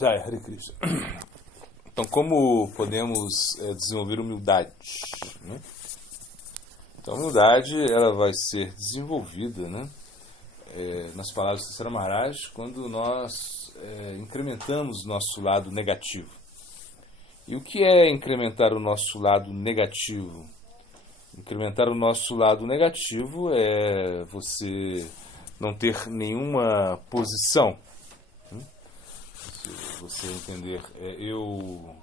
Jai, Hare Krishna. Então, como podemos desenvolver humildade? Né? Então, a humildade ela vai ser desenvolvida, né? Nas palavras de Sri Maharaj, quando nós incrementamos o nosso lado negativo. E o que é incrementar o nosso lado negativo? Incrementar o nosso lado negativo é você não ter nenhuma posição. Se você entender, eu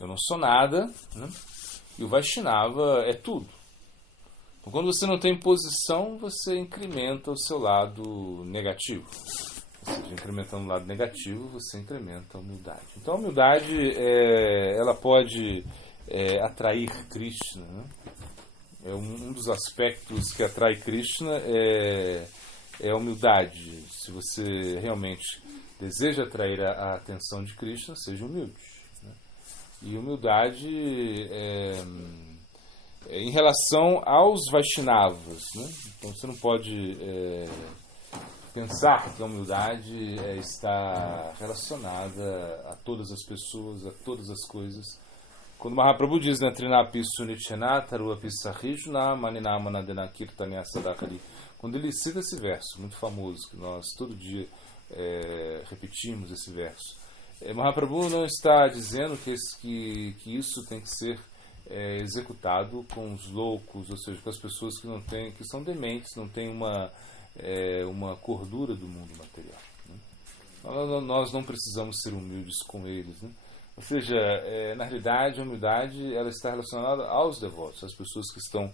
não sou nada, né? E o Vaishnava é tudo. Então, quando você não tem posição, você incrementa o seu lado negativo. Ou seja, incrementando o lado negativo, você incrementa a humildade. Então, a humildade ela pode atrair Krishna. Né? Um dos aspectos que atrai Krishna é a humildade. Se você realmente deseja atrair a atenção de Krishna, seja humilde. Né? E humildade em relação aos Vaishnavas. Né? Então você não pode pensar que a humildade está relacionada a todas as pessoas, a todas as coisas. Quando Mahaprabhu diz, né, Trinapi Sunichenata Ruapi Sahishna Maninamana Kirtanya Sadakari, quando ele cita esse verso muito famoso, que nós todo dia repetimos esse verso, Mahaprabhu não está dizendo que isso tem que ser executado com os loucos, ou seja, com as pessoas que não têm, que são dementes, não têm uma cordura do mundo material. Né? Nós não precisamos ser humildes com eles. Né? Ou seja, na realidade, a humildade ela está relacionada aos devotos, às pessoas que estão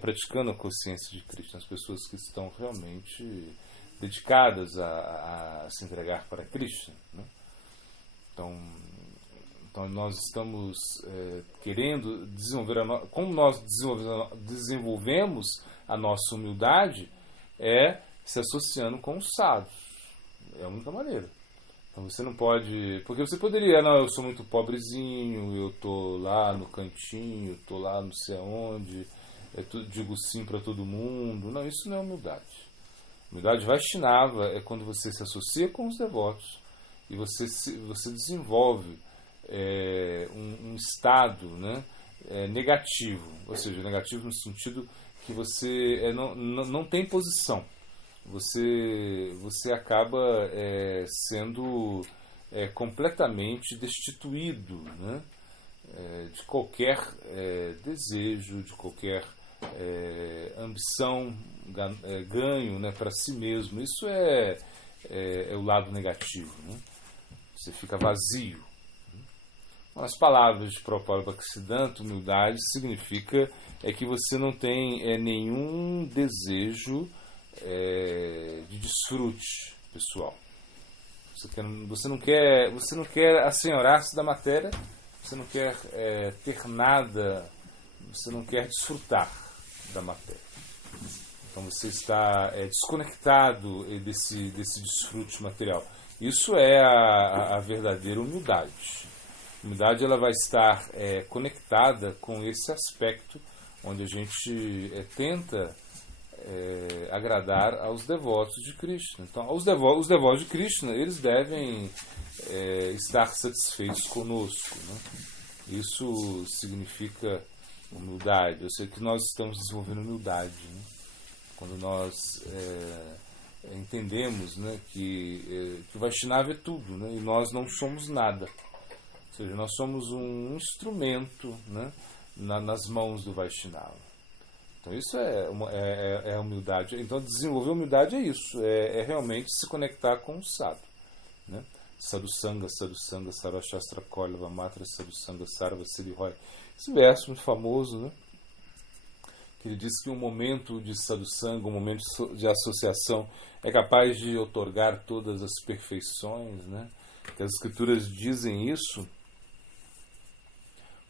praticando a consciência de Krishna, as pessoas que estão realmente dedicadas a se entregar para Krishna. Né? Então nós estamos querendo desenvolver como nós desenvolvemos a nossa humildade se associando com os sábios. É a única maneira. Então você não pode... Porque você poderia... Não, eu sou muito pobrezinho, eu estou lá no cantinho, estou lá não sei aonde, digo sim para todo mundo. Não, isso não é humildade. Humildade Vaishnava é quando você se associa com os devotos e você desenvolve um estado, né, negativo. Ou seja, negativo no sentido que você não tem posição. Você acaba sendo completamente destituído, né, de qualquer desejo, de qualquer ambição, ganho, né, para si mesmo. Isso é o lado negativo. Né? Você fica vazio. As palavras de Prabhupada Bhaktisiddhanta, humildade, significa que você não tem nenhum desejo de desfrute pessoal. Você não quer assenhorar-se da matéria, você não quer ter nada, você não quer desfrutar da matéria. Então você está desconectado desse desfrute material. Isso é a verdadeira humildade. A humildade ela vai estar conectada com esse aspecto onde a gente tenta agradar aos devotos de Krishna. Então, os devotos de Krishna, eles devem estar satisfeitos conosco. Né? Isso significa humildade. Eu sei que nós estamos desenvolvendo humildade. Né? Quando nós entendemos, né, que o Vaishnava é tudo, né, e nós não somos nada. Ou seja, nós somos um instrumento, né, nas mãos do Vaishnava. Então isso é humildade. Então desenvolver humildade é isso, é realmente se conectar com o sábio. Né? Sadhusanga, Sadhusanga, Sarvashastra Kolava, Matra Sadhusanga, Sarva Siddhi. Esse verso muito famoso, né? Que ele diz que um momento de sadhusanga, um momento de associação é capaz de outorgar todas as perfeições. Né? Que as escrituras dizem isso. O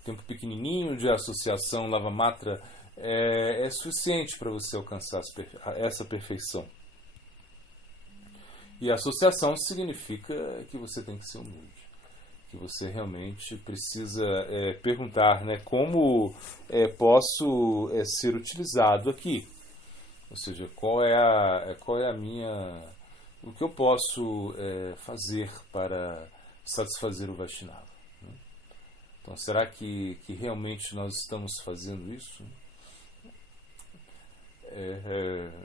tempo pequenininho de associação, Lava Matra, é suficiente para você alcançar essa perfeição. E a associação significa que você tem que ser humilde, que você realmente precisa perguntar, né, como posso ser utilizado aqui, ou seja, qual é a minha, o que eu posso fazer para satisfazer o Vaishnava. Né? Então, será que realmente nós estamos fazendo isso?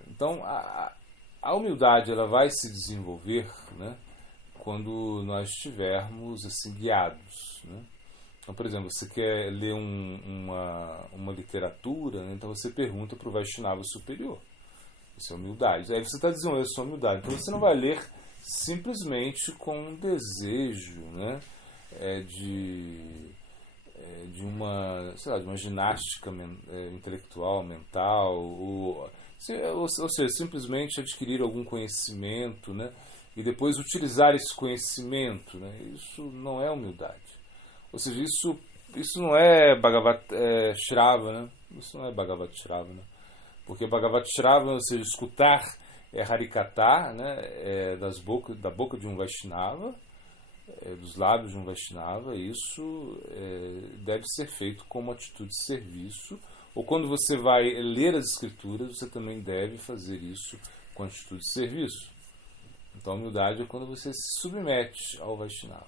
Então, a humildade ela vai se desenvolver, né, quando nós estivermos assim, guiados. Né? Então, por exemplo, você quer ler uma literatura, né, então você pergunta para o Vaishnava superior. Isso é humildade. Aí você está desenvolvendo a sua humildade. Então você não vai ler simplesmente com um desejo, né, de uma, sei lá, de uma ginástica intelectual, mental, ou seja, simplesmente adquirir algum conhecimento, né, e depois utilizar esse conhecimento. Né, isso não é humildade. Ou seja, isso não é Bhagavat Shrava, né? Isso não é Bhagavat Shrava, né? Porque Bhagavat Shrava, ou seja, escutar Harikatha, né? Da boca de um Vaishnava, dos lábios de um Vaishnava, isso deve ser feito com uma atitude de serviço. Ou quando você vai ler as escrituras, você também deve fazer isso com atitude de serviço. Então a humildade é quando você se submete ao Vaishnava.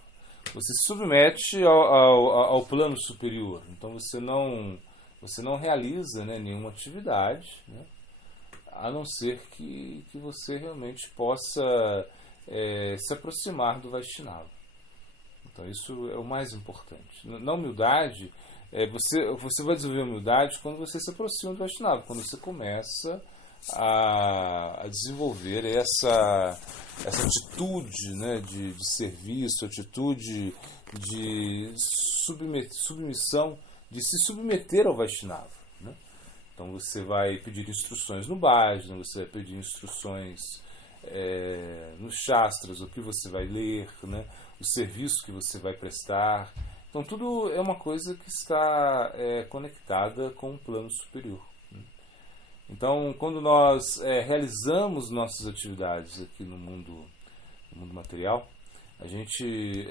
Você se submete ao plano superior. Então você não realiza, né, nenhuma atividade, né, a não ser que você realmente possa se aproximar do Vaishnava. Então isso é o mais importante. Na humildade, você vai desenvolver humildade quando você se aproxima do Vaishnava, quando você começa a desenvolver essa atitude, né, de serviço, atitude de submissão, de se submeter ao Vaishnava. Né? Então você vai pedir instruções no bhajana, você vai pedir instruções nos shastras, o que você vai ler, né, o serviço que você vai prestar. Então tudo é uma coisa que está conectada com um plano superior. Então, quando nós realizamos nossas atividades aqui no mundo material, a gente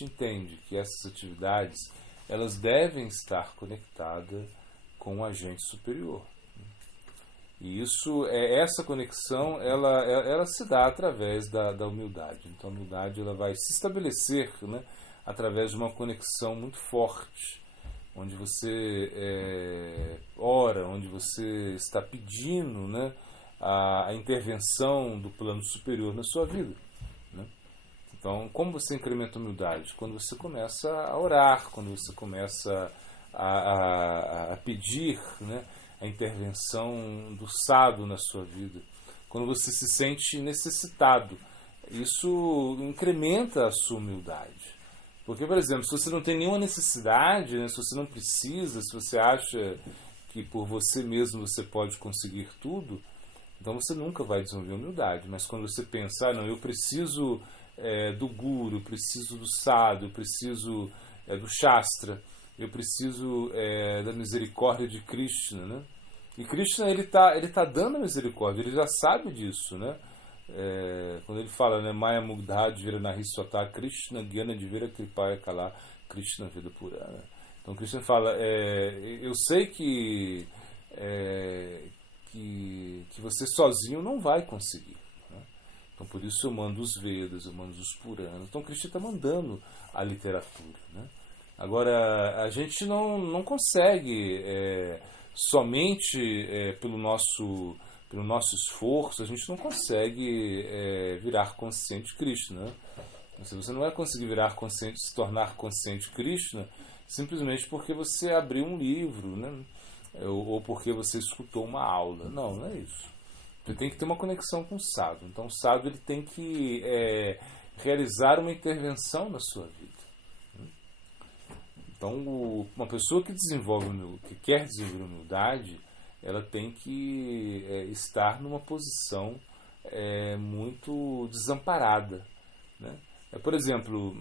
entende que essas atividades elas devem estar conectadas com um agente superior. E essa conexão ela se dá através da humildade. Então, a humildade ela vai se estabelecer, né, através de uma conexão muito forte, onde você ora, onde você está pedindo, né, a intervenção do plano superior na sua vida. Né? Então, como você incrementa a humildade? Quando você começa a orar, quando você começa a pedir, né, a intervenção do sábio na sua vida, quando você se sente necessitado, isso incrementa a sua humildade. Porque, por exemplo, se você não tem nenhuma necessidade, né, se você não precisa, se você acha que por você mesmo você pode conseguir tudo, então você nunca vai desenvolver humildade. Mas quando você pensar, não, eu preciso do guru, eu preciso do sadhu, eu preciso do shastra, eu preciso da misericórdia de Krishna, né? E Krishna ele tá dando a misericórdia, ele já sabe disso, né? Quando ele fala, né, Maya Mugdha Dvira Nahi Swata Krishna Gyana Dvira Kripaya Kala Krishna Veda Purana. Então Krishna fala, eu sei que você sozinho não vai conseguir. Né? Então por isso eu mando os Vedas, eu mando os Puranas. Então Krishna está mandando a literatura. Né? Agora, a gente não consegue somente pelo nosso esforço, a gente não consegue virar consciente Krishna. Né? Você não vai conseguir virar consciente, se tornar consciente Krishna, simplesmente porque você abriu um livro, né? Ou porque você escutou uma aula. Não é isso. Você tem que ter uma conexão com o sadhu. Então o sadhu ele tem que realizar uma intervenção na sua vida. Então uma pessoa que quer desenvolver humildade, ela tem que estar numa posição muito desamparada. Né? Por exemplo,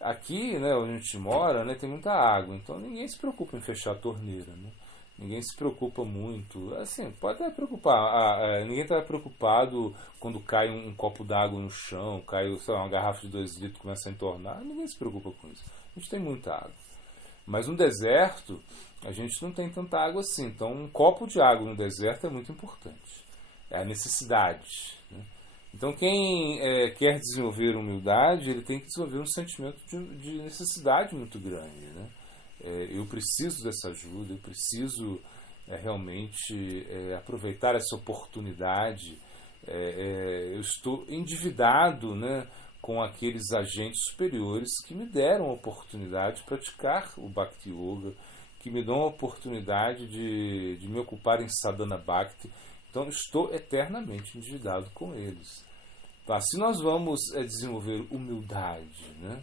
aqui, né, onde a gente mora, né, tem muita água, então ninguém se preocupa em fechar a torneira. Né? Ninguém se preocupa muito. Assim, pode até preocupar. Ninguém está preocupado quando cai um copo d'água no chão, cai, sei lá, uma garrafa de 2 litros e começa a entornar. Ninguém se preocupa com isso. A gente tem muita água. Mas no deserto, a gente não tem tanta água assim. Então, um copo de água no deserto é muito importante. É a necessidade. Né? Então quem quer desenvolver humildade, ele tem que desenvolver um sentimento de necessidade muito grande, né? Eu preciso dessa ajuda, eu preciso realmente aproveitar essa oportunidade. Eu estou endividado, né, com aqueles agentes superiores que me deram a oportunidade de praticar o Bhakti Yoga, que me dão a oportunidade de me ocupar em Sadhana Bhakti. Então, estou eternamente endividado com eles. Então, assim nós vamos desenvolver humildade, né?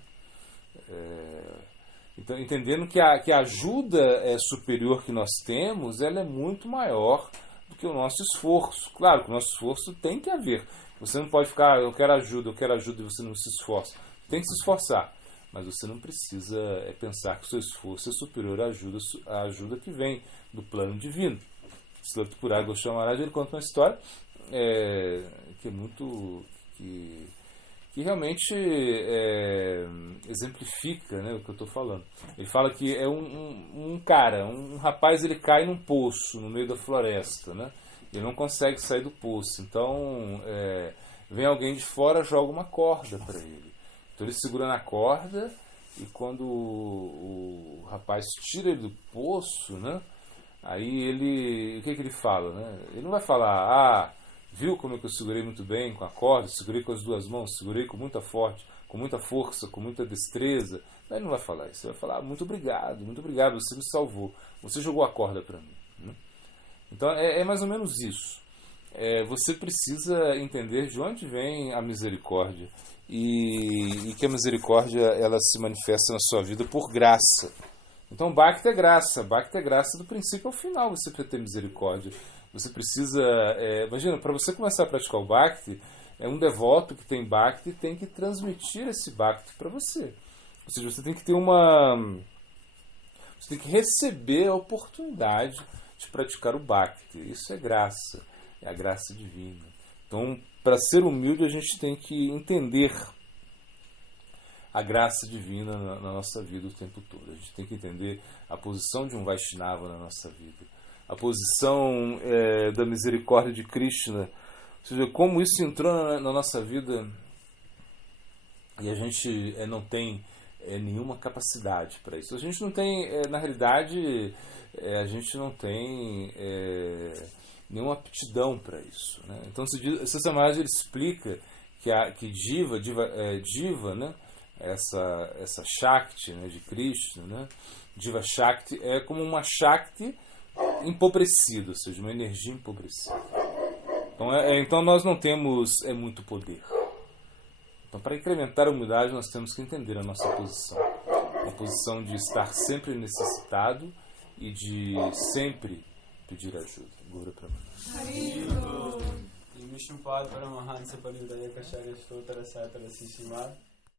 Então, entendendo que a ajuda superior que nós temos, ela é muito maior do que o nosso esforço. Claro que o nosso esforço tem que haver. Você não pode ficar, eu quero ajuda, e você não se esforça. Tem que se esforçar. Mas você não precisa pensar que o seu esforço é superior à ajuda que vem do plano divino. Srila Thupurari Goswami Maharaj, ele conta uma história que é muito... que realmente exemplifica, né, o que eu estou falando. Ele fala que é um rapaz, ele cai num poço no meio da floresta, né? Ele não consegue sair do poço. Então, vem alguém de fora, joga uma corda para ele. Então ele segura na corda e quando o rapaz tira ele do poço, né? Aí ele... o que ele fala, né? Ele não vai falar, viu como é que eu segurei muito bem com a corda, segurei com as duas mãos, segurei com muita força, com muita destreza. Ele não vai falar isso. Ele vai falar, muito obrigado, você me salvou. Você jogou a corda para mim. Né? Então é mais ou menos isso. Você precisa entender de onde vem a misericórdia e que a misericórdia ela se manifesta na sua vida por graça. Então Bhakti é graça do princípio ao final. Você precisa ter misericórdia. Você precisa... imagina, para você começar a praticar o Bhakti, um devoto que tem Bhakti tem que transmitir esse Bhakti para você. Ou seja, você tem que ter você tem que receber a oportunidade de praticar o Bhakti. Isso é graça. É a graça divina. Então, para ser humilde, a gente tem que entender a graça divina na nossa vida o tempo todo. A gente tem que entender a posição de um Vaishnava na nossa vida. A posição da misericórdia de Krishna. Ou seja, como isso entrou na nossa vida e a gente não tem nenhuma capacidade para isso. A gente não tem, na realidade, a gente não tem nenhuma aptidão para isso. Né? Então, Sri Maharaj ele explica que Jiva, né? essa Shakti, né, de Krishna, né? Jiva Shakti é como uma Shakti empobrecida, ou seja, uma energia empobrecida. Então nós não temos muito poder. Então, para incrementar a humildade, nós temos que entender a nossa posição. Uma posição de estar sempre necessitado e de sempre pedir ajuda. Gura Pramana. Vishnupada Paramahansa Parivadaya Kashaya Stotra Satara Sishimad